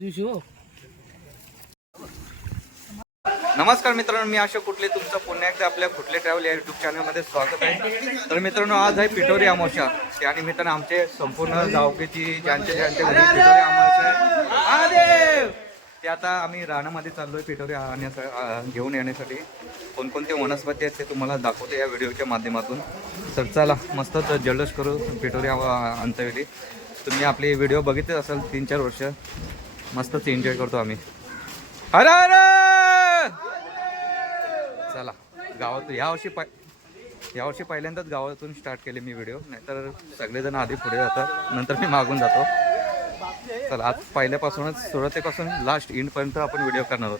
हो. नमस्कार मित्रांनो मी अशोक कुठले तुमचं पुन्हा एकदा आपल्या कुठले ट्रॅव्हल या युट्यूब चॅनलमध्ये स्वागत आहे. तर मित्रांनो आज आहे पिठोरी अमावस्या. त्या निमित्तानं आमचे संपूर्ण गावकीची ज्यांचे ज्यांचे घरी पिठोरी अमावस्या आहे. ते आता आम्ही रानामध्ये चाललोय पिठोरी आणण्यासाठी घेऊन येण्यासाठी. कोणकोणते वनस्पती आहेत ते तुम्हाला दाखवते या व्हिडिओच्या माध्यमातून. तर चला मस्तच जल्लोष करू पिठोरी अंतवेली तुम्ही आपले व्हिडिओ बघितले असाल तीन चार वर्ष. मस्तच एन्जॉय करतो आम्ही. अरे अरे! चला गावात यावर्षी पाय यावर्षी पहिल्यांदाच गावातून स्टार्ट केले मी व्हिडिओ नाहीतर सगळेजण आधी पुढे जातात. नंतर मी मागून जातो. चला आज पहिल्यापासूनच सुरुवातीपासून लास्ट पर्यंत आपण व्हिडिओ करणार आहोत.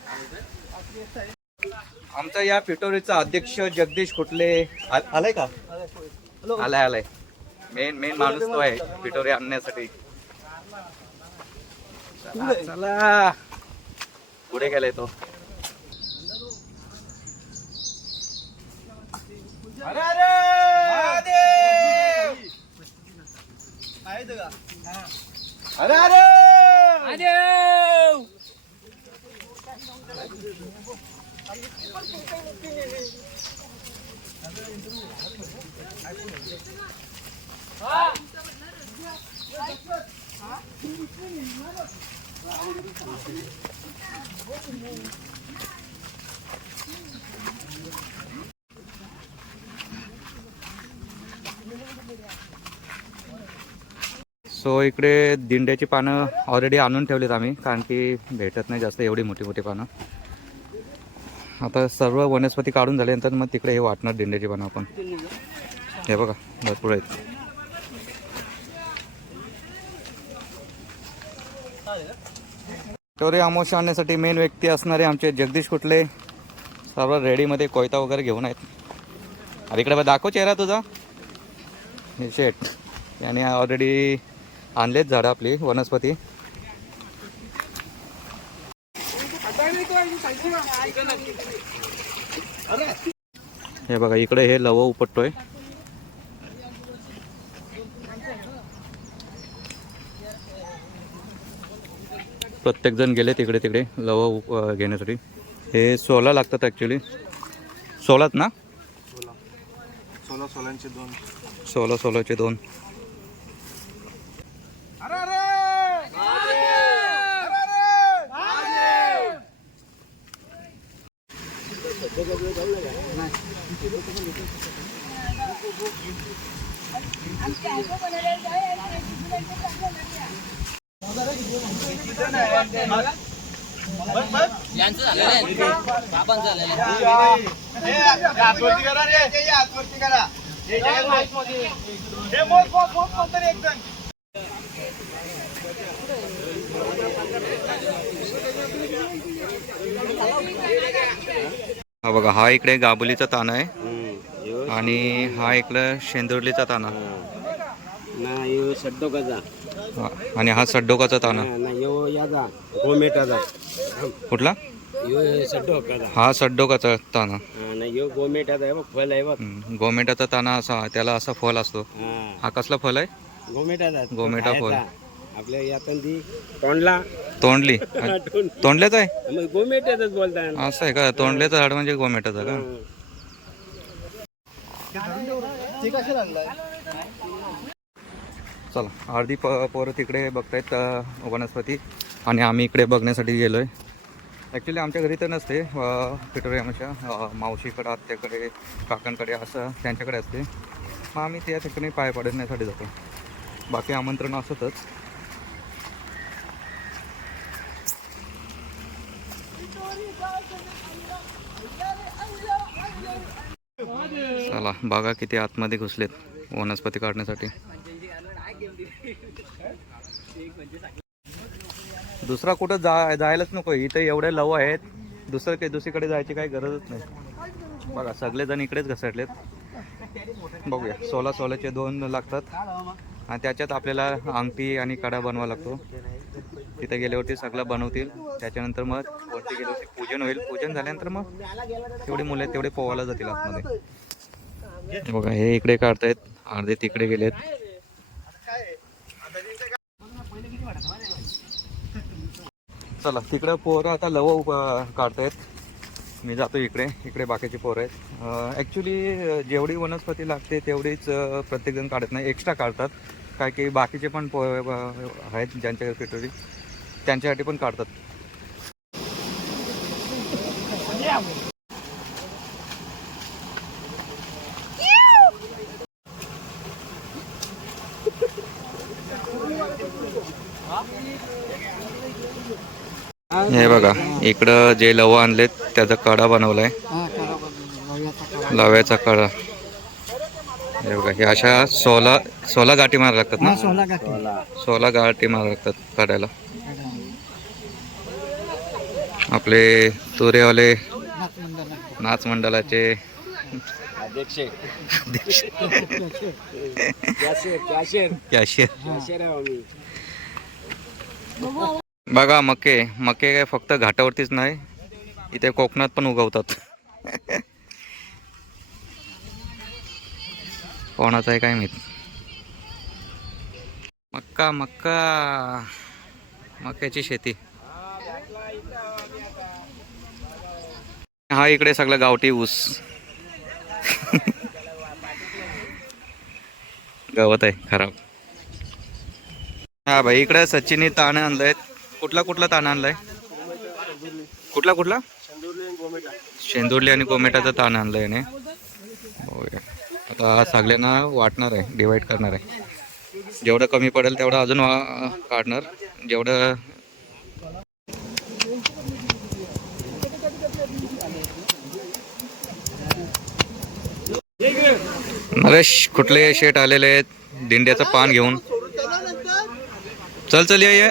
आमचा या पिटोरीचा अध्यक्ष जगदीश कुठले? आलाय का? आलाय आलाय. मेन मेन माणूस तो आहे पिटोरी आणण्यासाठी. चला, चला. पुढे गेलाय तो. अरे अरे! अरे अरे! सो इकडे दिंड्याची पानं ऑलरेडी आणून ठेवलीत आम्ही कारण की भेटत नाही जास्त एवढी मोठी मोठी पानं. आता सर्व वनस्पती काढून झाल्यानंतर मग तिकडे हे वाटणार दिंड्याची पानं आपण. हे बघा भरपूर आहेत. टोरी अमावस्या आणण्यासाठी मेन व्यक्ती असणारे आमचे जगदीश कुठले? सर्व रेडीमध्ये कोयता वगैरे घेऊन आहेत. अरे इकडे दाखव चेहरा तुझा. हे शेट याने ऑलरेडी आणलेत झाडं आपली वनस्पती. हे बघा इकडे हे लव उपटतोय. प्रत्येक जण गेले तिकडे तिकडे लव घेण्यासाठी. हे सोला लागतात ॲक्च्युली सोलात ना? सोळा सोळांचे दोन. सोळा सोळाचे दोन. हा बघा हा इकडे गाबुलीचा ताना आहे. आणि हा इकडं शेंदुर्लीचा ताना. आणि हा सड्डोकाचा ताना. कुठला? हा सड्डोकाचा ताना। गोमेटाचा फल ताना असा त्याला असा फल असतो. हा. कसला फल आहे? गोमेटाचा गोमेटा फळ. आपल्या तोंडला. तोंडली. तोंडल्याच आहे? बोलतात असं आहे का? तोंडल्याचं झाड म्हणजे गोमेटाचं का? चला अर्धी प पोरं तिकडे बघतायत वनस्पती. आणि आम्ही इकडे बघण्यासाठी गेलो आहे ॲक्च्युली आमच्या घरी तर नसते. अ, मावशीकडे आत्याकडे काकांकडे असं त्यांच्याकडे असते. मग आम्ही त्या ठिकाणी पाय पडण्यासाठी जातो. बाकी आमंत्रण असतच. चला बघा किती आतमध्ये घुसलेत वनस्पती काढण्यासाठी. दुसरा कुठं जा जायलाच नको. इथं एवढे लव आहेत. दुसरं काही दुसरीकडे जायची काही गरजच नाही. बघा सगळेजण इकडेच घसरलेत. बघूया. सोळा सोळाचे दोन लागतात. आणि त्याच्यात आपल्याला अंगठी आणि कडा बनवा लागतो. तिथे गेल्यावरती सगळं बनवतील. त्याच्यानंतर मग वरती गेल्यावरती पूजन होईल. पूजन झाल्यानंतर मग तेवढी मुलं आहेत तेवढे पोवायला जातील आतमध्ये. बघा हे इकडे काढतायत. अर्धे तिकडे गेलेत. चला तिकडं पोरं आता लव काढतायत. मी जातो इकडे इकडे बाकीचे पोरं आहेत. ॲक्च्युली जेवढी वनस्पती लागते तेवढीच प्रत्येकजण काढत नाही. एक्स्ट्रा काढतात. काय की बाकीचे पण पो आहेत ज्यांच्या पिटोरी त्यांच्यासाठी पण काढतात. हे बघा. इकडं जे लव आणलेत त्याचा कडा बनवलाय. लव्याचा कडा. हे बघा हे अशा सोला सोला गाठी मारा लागतात ना? सोला गाठी. मारा लागतात कड्याला. आपले तुरेवाले नाच मंडळाचे अध्यक्ष. कॅशियर बघा मके. मके काय फक्त घाटावरतीच नाही इथे कोकणात पण उगवतात. कोणाचं आहे काय माहीत? मक्का मक्का. मक्याची शेती. हा इकडे सगळं गावठी ऊस. गवत आहे खराब. हा भाई इकडे सचिननी ताण आहेत कुठला कुठला ताण आणलाय? कुठला कुठला? शेंदुर्ली आणि गोमेटाचा ताण आणलाय याने. आता हा सगळ्यांना वाटणार आहे डिवाइड करणार आहे. जेवढं कमी पडेल तेवढं अजून वा- काढणार. जेवढं नरेश कुठले शेट आलेले आहेत? दिंड्याचं पान घेऊन. चल चल ये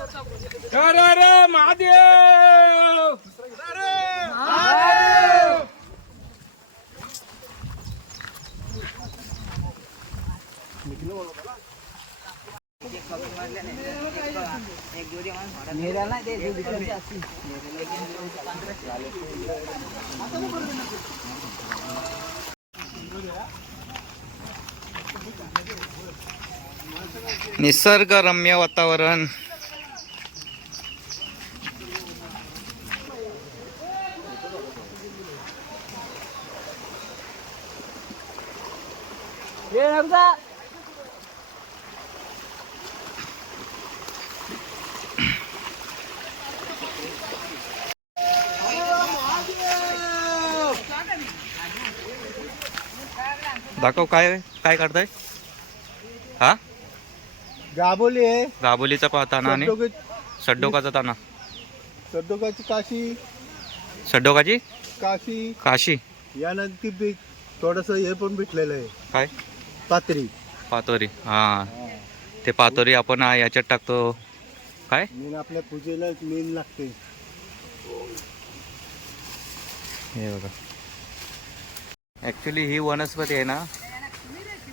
अरे अरे महादेव निसर्गरम्य वातावरण. दाखव काय काय काढताय हा? गाबोली आहे. गाबोलीचा पा- ताना आणि सड्डोक- सड्डोकाचा ताना. सड्डोकाची काशी. सड्डोकाची? काशी. काशी. यानंतर बी थोडस हे पण भेटलेलं आहे. काय? पात्री पातोरी. हा. ते पातोरी आपण आ, याच्यात टाकतो. काय? मेन आपल्या पूजेला मेन लागते. हे बघा. ॲक्च्युली ही वनस्पती आहे ना.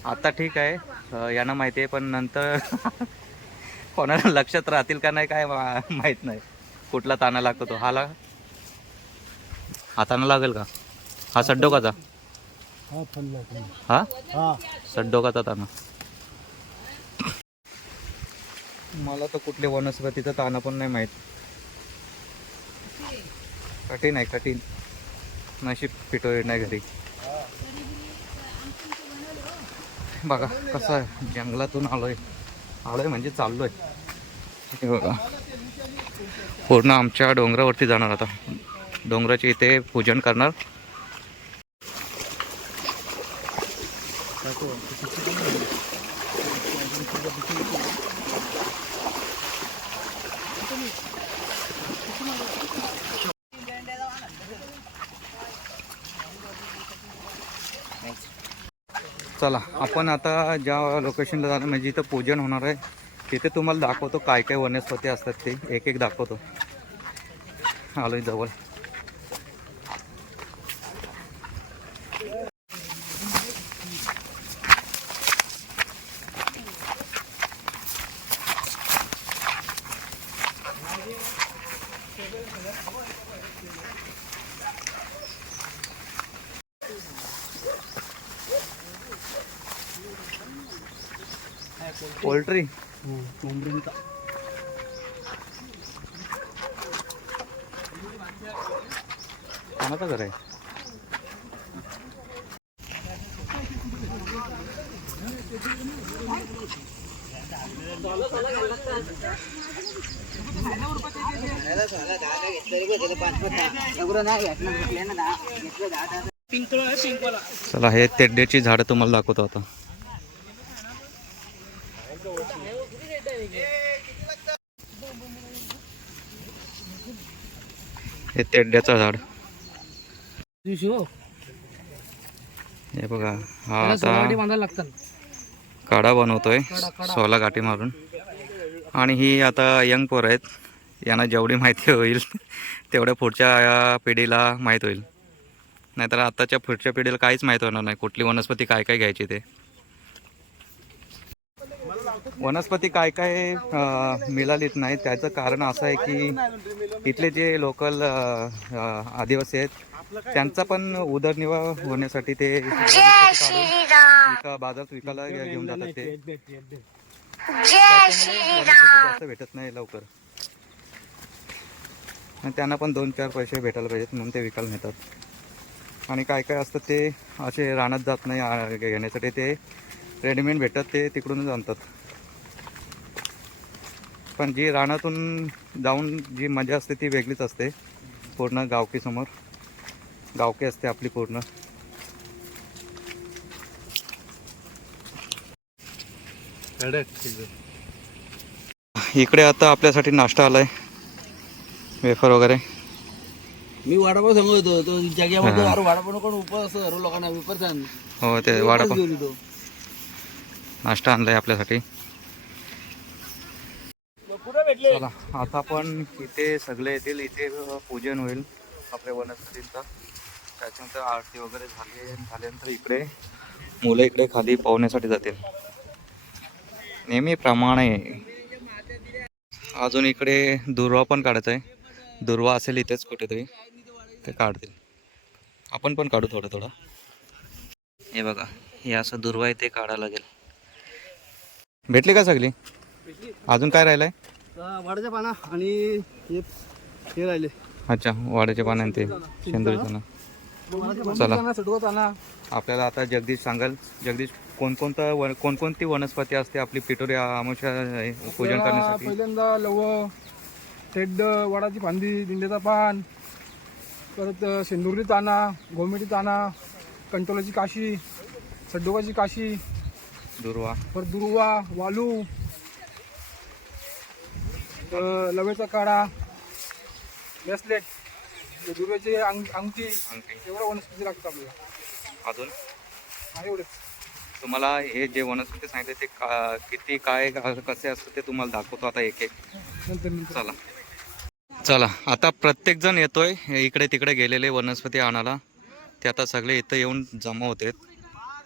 आता ठीक आहे. यांना माहिती आहे पण नंतर कोणाला लक्षात राहतील का नाही काय माहीत नाही. कुठला ताना लागतो तो. हाला हाताना लागेल का? हा सड्डोकाचा. हा हा? हा. सड्डोकाचा ताना. मला तर कुठले वनस्पतीचं ताना पण नाही माहीत. कठीण आहे. कठीण नशीब पिटोय नाही घरी. बघा कसं आहे? जंगलातून आलोय. आलोय म्हणजे चाललोय. हे बघा. पूर्ण आमच्या डोंगरावरती जाणार आता. डोंगराचे इथे पूजन करणार. चला आपण आता ज्या लोकेशनला जाणार म्हणजे इथं पूजन होणार आहे तिथे तुम्हाला दाखवतो काय काय वनस्पती असतात ते. एक एक दाखवतो. आलोय जवळ. पोल्ट्री. कोणाचं घर आहे? चला हे तेड्याची झाडं तुम्हाला दाखवतो आता. हे तेड्याचं झाड. हे. बघा हा आता काढा बनवतोय सोला गाठी मारून. आणि ही आता यंग पोरं आहेत यांना जेवढी माहिती होईल तेवढ्या पुढच्या पिढीला माहीत होईल. नाहीतर आताच्या पुढच्या पिढीला काहीच माहीत होणार नाही कुठली वनस्पती काय काय घ्यायची ते. वनस्पती काय काय अं, मिळालीत नाही त्याचं कारण असं आहे की इथले जे लोकल आदिवासी आहेत त्यांचा पण उदरनिर्वाह होण्यासाठी ते बाजारात विकायला घेऊन जातात ते. त्याच्यामुळे वनस्पती जास्त भेटत नाही लवकर. आणि त्यांना पण दोन चार पैसे भेटायला पाहिजेत म्हणून ते विकायला नेतात. आणि काय काय असतं ते असे रानात जात नाही घेण्यासाठी ते रेडीमेड भेटतात ते तिकडूनच आणतात. पण जी रानातून जाऊन जी मजा असते ती वेगळीच असते. पूर्ण गावकी समोर. गावकी असते आपली पूर्ण. इकडे आता आपल्यासाठी नाश्ता आलाय. वेफर वगैरे. मी वडापाव सांगत होतो. जाग्यामध्ये वडापाव असतो लोकांना सांग. हो ते वाडापाव. नाश्ता आणलाय आपल्यासाठी. चला आता पण इथे सगळे येतील इथे पूजन होईल आपल्या वनस्पतींचा. त्याच्यानंतर आरती वगैरे झाली झाल्यानंतर इकडे मुलं इकडे खाली पाहुण्यासाठी जातील. नेहमीप्रमाणे अजून इकडे दुर्वा पण काढायचा आहे. दुर्वा असेल इथेच कुठेतरी ते काढतील. आपण पण काढू थोडं थोडं. हे बघा हे असं दुर्वा आहे ते काढायला लागेल. भेटली का सगळी? अजून काय राहिलंय? वाडाच्या पाना आणि हे हे राहिले. अच्छा वाड्याचे पानं आणि ते शेंदुरीचं चला. आपल्याला आता जगदीश सांगाल जगदीश कोणकोणतं वन कोणकोणती वनस्पती असते आपली पिटोरी आहे, पूजन करण्यासाठी? पहिल्यांदा लव थेट वडाची फांदी दिंड्याचा पान परत शेंदुर्ली ताना गोमिटी ताना कंटोलाची काशी सड्डोकाची काशी दुर्वा. परत दुर्वा वालू लवेचा काढा ब्रेसलेट दुर्व्याची अंग अंगठी अंगठी. एवढं वनस्पती लागतं आपल्याला. अजून? हा एवढेच. तुम्हाला हे जे वनस्पती सांगितले ते का किती काय कसे असतं ते तुम्हाला दाखवतो आता एक एक. नंतर नंतर. चला. चला आता प्रत्येक जण येतोय हे इकडे तिकडे गेलेले वनस्पती आणायला. ते आता सगळे इथं येऊन जमा होत आहेत.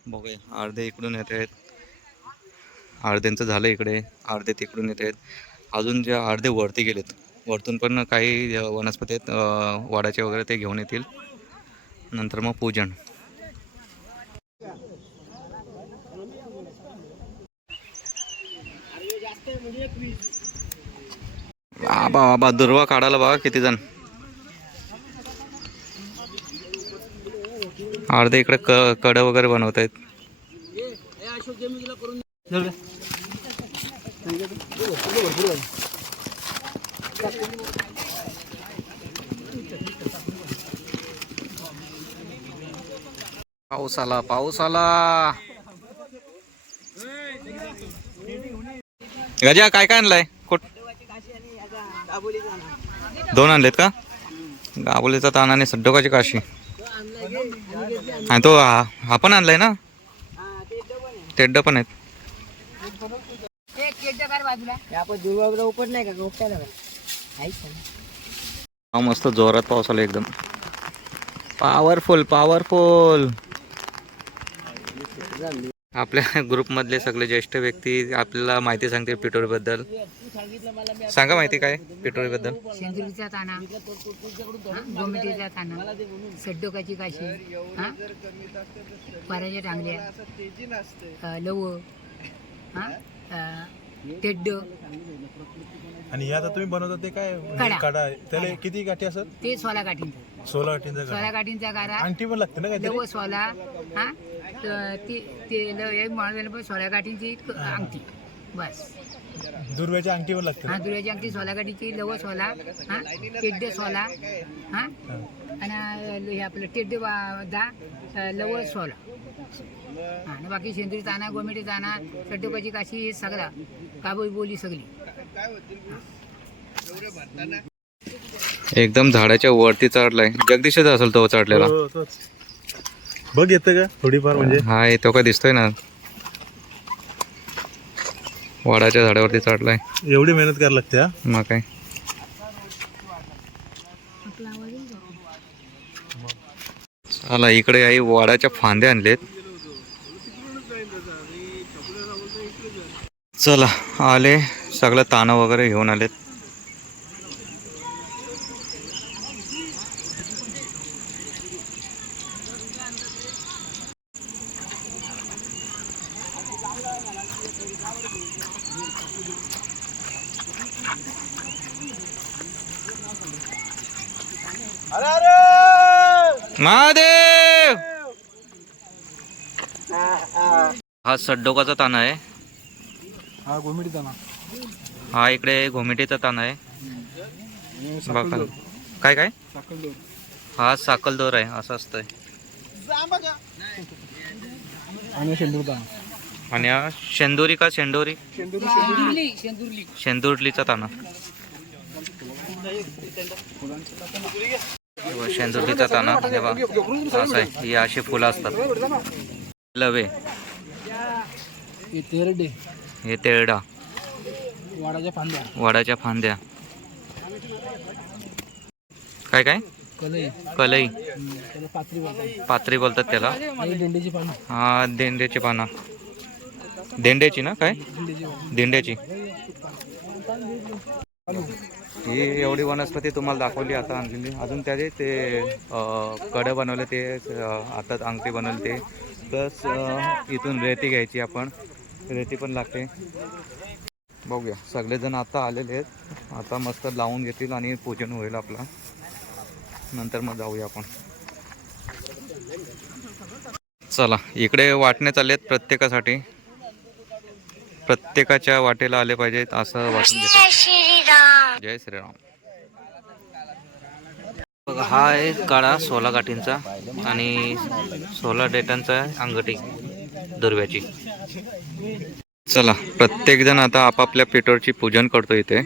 बघूया अर्धे इकडून येत आहेत. अर्ध्यांचं झालं इकडे अर्धे तिकडून येत आहेत. अजून जे अर्धे वरती गेलेत वरतून पण काही वनस्पती आहेत वाडाचे वगैरे ते घेऊन येतील. नंतर मग पूजन. बाबा बाबा दुर्वा काढायला बघा किती जण. अर्धे इकडे क कड वगैरे बनवत आहेत पाऊस आला पाऊस आला. गजा काय काय आणलाय? कुठ? दोन आणलेत का? गाबोलीचा ताण आणि सड्डोकाची काशी. आणि तो हा हा पण आणलाय ना? टेड्ड पण आहेत. आपण दुर्गाबरोबर उपट नाही का? गोपटाला हा मस्त जोरात पाऊस आला एकदम. पॉवरफुल पॉवरफुल आपल्या ग्रुपमधले सगळे ज्येष्ठ व्यक्ती आपल्याला माहिती सांगतील पिठोरीबद्दल सांगा माहिती काय पिठोरीबद्दल शेंदुरीचा ताना गोमिटीचा ताना सड्डोकाची काशी हा? टांगल्या अ, लव हा? टेड्ड आणि हे आता तुम्ही बनवता ते काय? कडा. म्हणजे कडा. आहे. त्याला किती गाठी असत ते सोला काठींचा सोळा गाठींचा सोला काठींचा गारा. अंगठी पण लागते ना काहीतरी? लव सोला हा? त- ते ते लव एक म्हणून पण काठींची क- अंगठी. बस. दुर्व्याची अंगठी पण लागते हा ना दुर्याची अंगठी सोला काठीची लव सोला हा टेड्ड सोला हा. आणि हे आपलं टेड्ड दा लव सोला. हा, आणि बाकी शेंदुरी ताना गोमिटी ताना सड्डोकाची काशी हे सगळा काबोली बोली सगळी. एकदम झाडाच्या वरती चढलाय. जगदीशच असेल तो चढलेला. हो. बघ येतं का? थोडीफार म्हणजे. हा तो काय दिसतोय ना. वडाच्या झाडावरती चढलाय. एवढी मेहनत करायला लागते हा? मग काय? चला इकडे आई वडाच्या फांद्या आणलेत. चला आले. सगळं तानं वगैरे घेऊन आलेत महादेव हा सड्डोकाचा ताना आहे. हा गोमिटी ताना हा इकडे घोमिटीचा ताना आहे. बघा. काय काय? हा साकलदोर आहे असं असतंय. आणि शेंदूर ताना आणि हा शेंदोरी का शेंडोरी? शेंदुरी शेंदुरी. शेंदुर्लीचा ताना शेंदुर्लीचा ताना हे बघा. असं आहे. ही अशी फुलं असतात. लवे. हे तेरडे. हे तेरडा. वाडाच्या फांद्या. वडाच्या फांद्या. काय काय? कलई. कलई. पात्री बोलतात. पात्री बोलतात त्याला. दिंडीची पानं. हा देंड्याची पाना. देंड्याची ना काय. दिंड्याची. ही एवढी वनस्पती तुम्हाला दाखवली आता आणलेली अजून त्याचे ते कडं बनवले ते हातात अंगठी बनवली ते. प्लस इथून रेती घ्यायची आपण. रेती पण लागते. बघूया सगळेजण आता आलेले आहेत. आता मस्त लावून घेतील आणि पूजन होईल आपला. नंतर मग जाऊया आपण. चला इकडे वाटणे चालले आहेत प्रत्येकासाठी. प्रत्येकाच्या वाटेला आले पाहिजेत असं वाटून घेतो. जय श्रीराम. बघा हा आहे काळा सोला गाठींचा आणि सोला डेटांचा अंगठी. दुर्व्याची. चला प्रत्येक जण आता आपापल्या पेटोरची पूजन करतो इथे.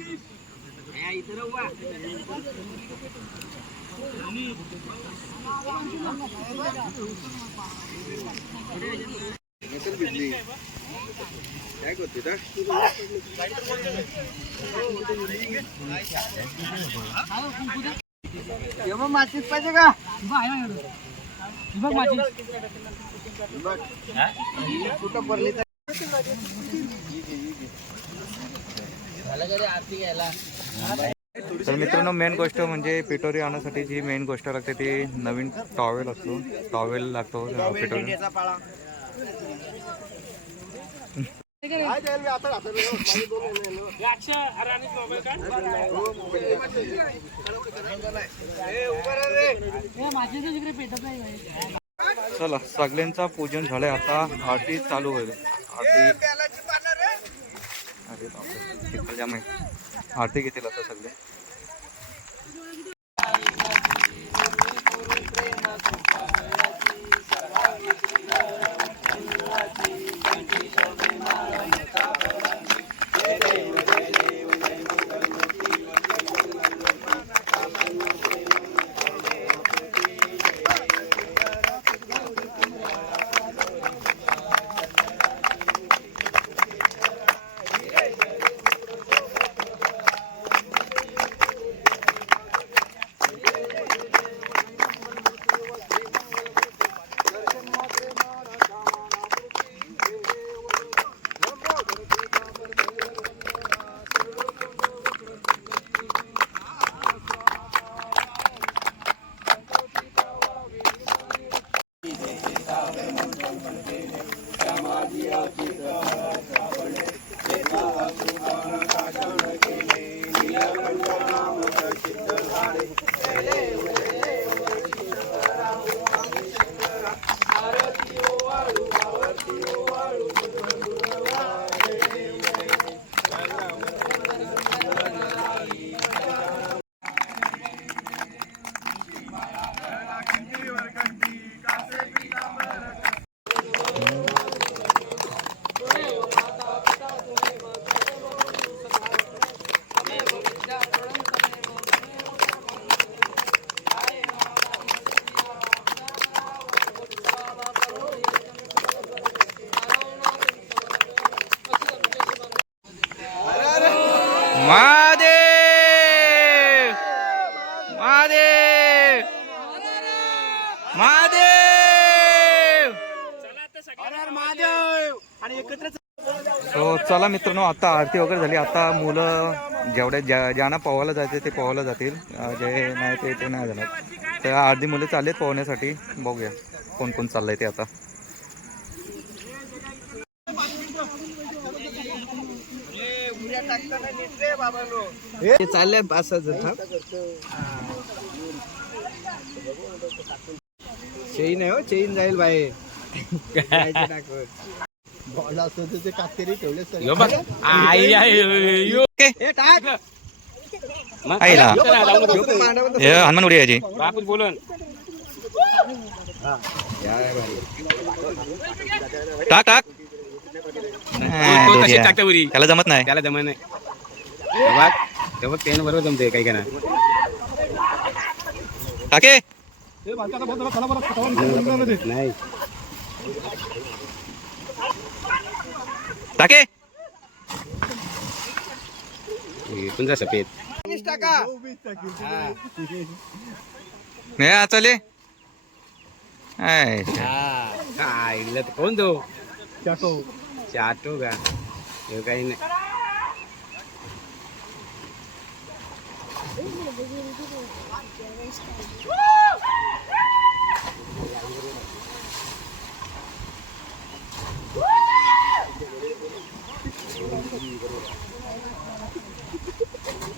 मातीत पाहिजे का कुठं पडली तर तर मित्रांनो मेन गोष्ट म्हणजे पिठोरी आणण्यासाठी जी मेन गोष्ट लागते ती नवीन टॉवेल असतो. टॉवेल लागतो अं, पिठोरी. चला सगळ्यांचा पूजन झालंय आता. आरती चालू होईल. आरती. आरती घेतील आता सगळे. महादेव! तो चला मित्रांनो आता आरती वगैरे झाली. आता मुलं जेवढ्या ज्या ज्यांना पोहायला जायचे ते पोहायला जातील. जे नाही ते ते नाही जाणार. तर अर्धी मुलं चाललेत पोहण्यासाठी. बघूया कोण कोण चाललंय ते आता. हे चाललंय असं चेन आहे हो चेन जाईल बाहेर. जायचं टाकून. बॉल असं तर ते कातेरी ठेवले सर ओके हे टाक. आईला ह्यो पण मांडावर हे हनुमान उडी यायची टाक टाक. हा, दोघे. त्याला जमत नाही. त्याला जमा नाही. तेव्हा तेव्हा पेन बरोबर जमते काही का टाके बालकाचा बोलतो चला बरं खतावर दे. नाही टाके. हे तुमचा सफेद टाका हे चले काय इडलं तर कोण तो चाको. चाटो का हे काही नाही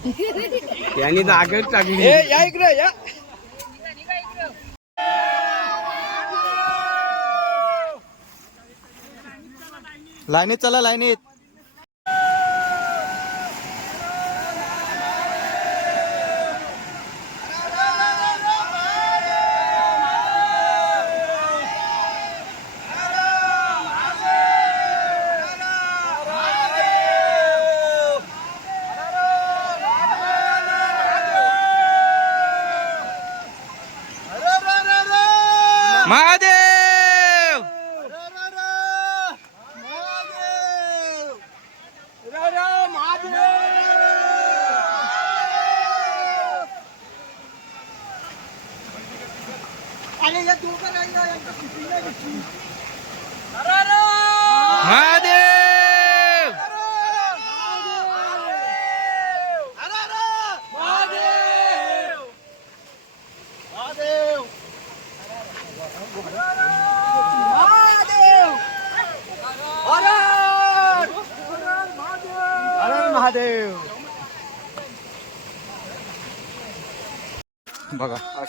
यांनी आगच टाकली. ए या इकडे या. लाईनीत चला लाईनीत.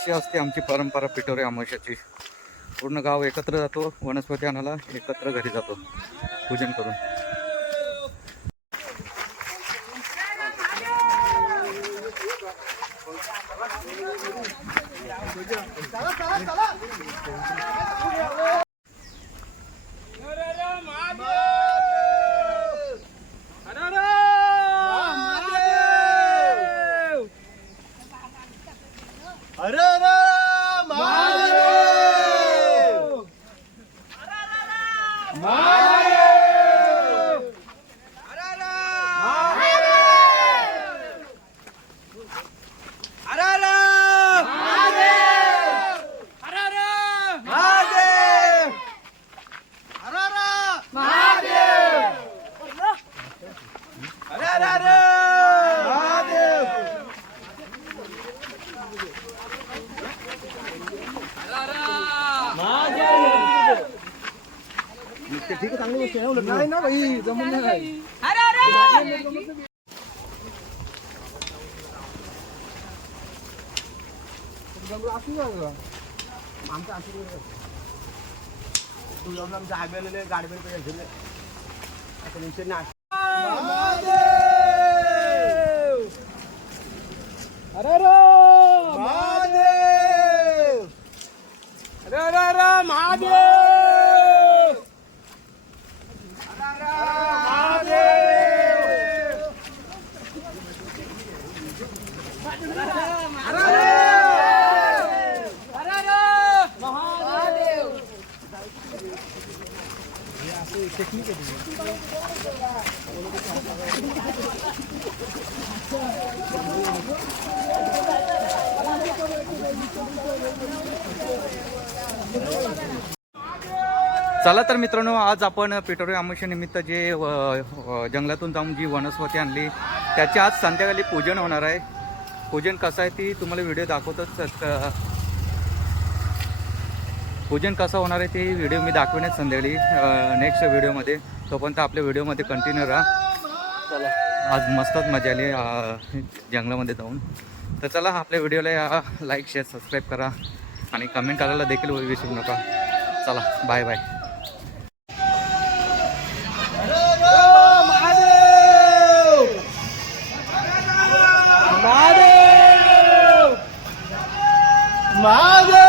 अशी असते आमची परंपरा पिठोरे अमावश्याची पूर्ण गाव एकत्र जातो वनस्पती आणायला एकत्र घरी जातो. पूजन करून. नाही ना भाई जमून नाही जमलं असू द्या का? अरे रे महादेव अरे अरे अरे महादेव चला तर मित्रांनो आज आपण पिटोरी अमावस्येनिमित्त जे जंगलातून जाऊन जी वनस्पती आणली त्याचे आज संध्याकाळी पूजन होणार आहे. पूजन कसं आहे ती तुम्हाला व्हिडिओ दाखवतच पूजन कसं होणार आहे ते व्हिडिओ मी दाखवेनच संध्याकाळी नेक्स्ट व्हिडिओमध्ये तोपर्यंत आपल्या व्हिडिओमध्ये कंटिन्यू राहा. चला. आज मस्तच मजा आली जंगलामध्ये जाऊन. तर चला आपल्या व्हिडिओला लाईक शेअर सबस्क्राईब करा. आणि कमेंट करायला देखील विसरू नका. चला बाय बाय महादेव!